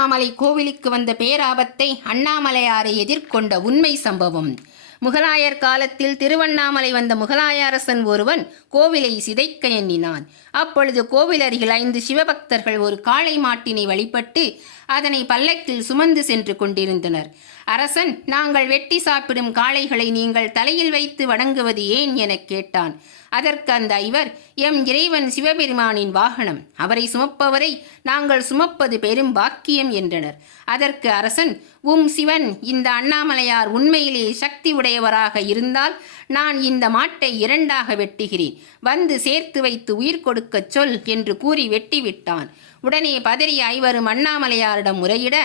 திருவண்ணாமலை கோவிலுக்கு வந்த பேராபத்தை அண்ணாமலையாரை எதிர்கொண்ட உண்மை சம்பவம். முகலாயர் காலத்தில் திருவண்ணாமலை வந்த முகலாய அரசன் ஒருவன் கோவிலை சிதைக்க எண்ணினான். அப்பொழுது கோவில் அருகில் 5 சிவபக்தர்கள் ஒரு காளை மாட்டினை வழிபட்டு அதனை பல்லக்கில் சுமந்து சென்று கொண்டிருந்தனர். அரசன், நாங்கள் வெட்டி சாப்பிடும் காளைகளை நீங்கள் தலையில் வைத்து வணங்குவது ஏன் எனக் கேட்டான். அதற்கு அந்த 5 எம் இறைவன் சிவபெருமானின் வாகனம், அவரை சுமப்பவரை நாங்கள் சுமப்பது பெரும் பாக்கியம் என்றனர். அதற்கு அரசன், சிவன் இந்த அண்ணாமலையார் உண்மையிலே சக்தி உடையவராக இருந்தால் நான் இந்த மாட்டை 2ஆக வெட்டுகிறேன், வந்து சேர்த்து வைத்து உயிர் கொடுக்கச் சொல் என்று கூறி வெட்டிவிட்டான். உடனே பதறிய 5 அண்ணாமலையாரிடம் முறையிட,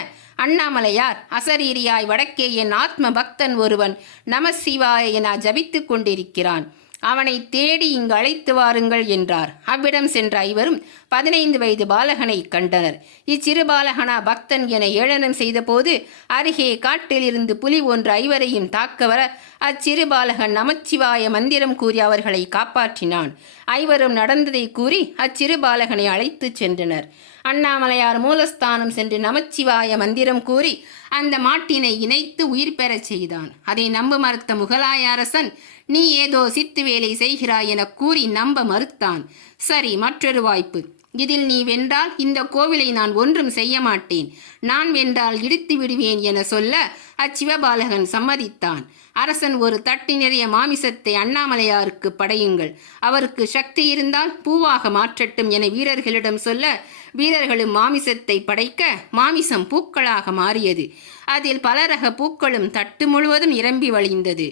அண்ணாமலையார் அசரீரியாய் வடக்கே என் ஆத்ம பக்தன் ஒருவன் நமசிவாய என ஜபித்துக் கொண்டிருக்கிறான், அவனை தேடி இங்கு அழைத்து வாருங்கள் என்றார். அவ்விடம் சென்ற 5 15 வயது பாலகனை கண்டனர். இச்சிறு பாலகனா பக்தன் என ஏளனம் செய்தபோது அருகே காட்டிலிருந்து புலி ஒன்று 5 தாக்க வர அச்சிறு பாலகன் நமச்சிவாய மந்திரம் கூறி அவர்களை காப்பாற்றினான். 5 நடந்ததை கூறி அச்சிறு பாலகனை அழைத்து சென்றனர். அண்ணாமலையார் மூலஸ்தானம் சென்று நமச்சிவாய மந்திரம் கூறி அந்த மாட்டினை இணைத்து உயிர் பெறச் செய்தான். அதை நம்ப மறுத்த முகலாய அரசன், நீ ஏதோ சித்து வேலை செய்கிறாய் என கூறி நம்ப மறுத்தான். சரி, மற்றொரு வாய்ப்பு. இதில் நீ வென்றால் இந்த கோவிலை நான் ஒன்றும் செய்ய மாட்டேன், நான் வென்றால் இடித்து விடுவேன் என சொல்ல அச்சிவபாலகன் சம்மதித்தான். அரசன், ஒரு தட்டு நிறைய மாமிசத்தை அண்ணாமலையாருக்கு படையுங்கள், அவருக்கு சக்தி இருந்தால் பூவாக மாற்றட்டும் என வீரர்களிடம் சொல்ல வீரர்களும் மாமிசத்தை படைக்க மாமிசம் பூக்களாக மாறியது. அதில் பலரக பூக்களும் தட்டு முழுவதும் நிரம்பி வழிந்தது.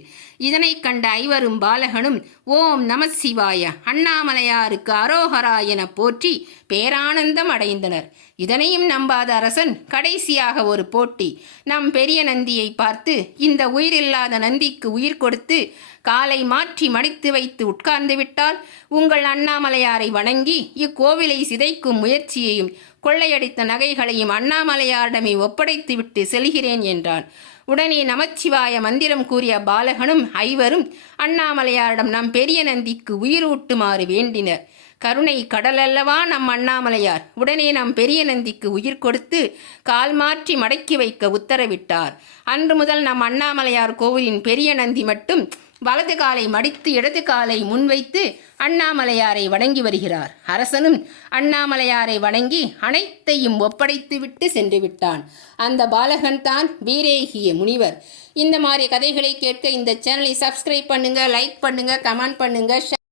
இதனை கண்ட 5 பாலகனும் ஓம் நமசிவாய அண்ணாமலையாருக்கு அரோகரா என போற்றி பேரானந்தம் அடைந்தனர். இதனையும் நம்பாத அரசன் கடைசியாக ஒரு போட்டி. நம் பெரிய நந்தியை பார்த்து, இந்த உயிரில்லாத நந்திக்கு உயிர் கொடுத்து காலை மாற்றி மடித்து வைத்து உட்கார்ந்து விட்டால் உங்கள் அண்ணாமலையாரை வணங்கி இக்கோவிலை சிதைக்கும் முயற்சியையும் கொள்ளையடித்த நகைகளையும் அண்ணாமலையாரிடமே ஒப்படைத்து விட்டு செல்கிறேன் என்றான். உடனே நமச்சிவாய மந்திரம் கூறிய பாலகனும் 5 அண்ணாமலையாரிடம் நம் பெரிய நந்திக்கு உயிரூட்டுமாறு வேண்டினர். கருணை கடலல்லவா நம் அண்ணாமலையார். உடனே நம் பெரிய நந்திக்கு உயிர் கொடுத்து கால் மாற்றி மடக்கி வைக்க உத்தரவிட்டார். அன்று முதல் நம் அண்ணாமலையார் கோவிலின் பெரிய நந்தி மட்டும் வலது காலை மடித்து இடது காலை முன்வைத்து அண்ணாமலையாரை வணங்கி வருகிறார். அரசனும் அண்ணாமலையாரை வணங்கி அனைத்தையும் ஒப்படைத்து விட்டு சென்று விட்டான். அந்த பாலகன் தான் வீரேகிய முனிவர். இந்த மாதிரி கதைகளை கேட்க இந்த சேனலை சப்ஸ்கிரைப் பண்ணுங்க, லைக் பண்ணுங்க, கமெண்ட் பண்ணுங்க.